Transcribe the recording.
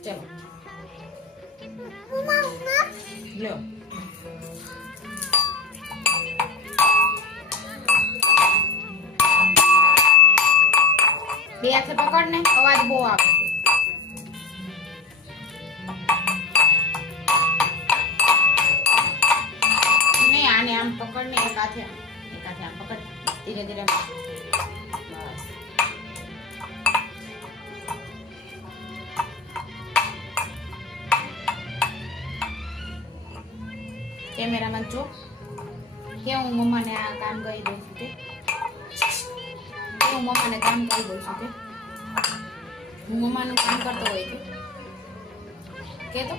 ચલો લ્યો બે હાથે પકડ ને અવાજ બહુ આવે છે નહીં આને આમ પકડ ને એક હાથે આમ પકડ ધીરે ધીરે બસ કેમેરામાં જો કે હું મમ્માને આ કામ કરી દઉં છું હું મમ્માને કામ કરી દઉં છું હું મમ્માનું કામ કરતો હોય કે તો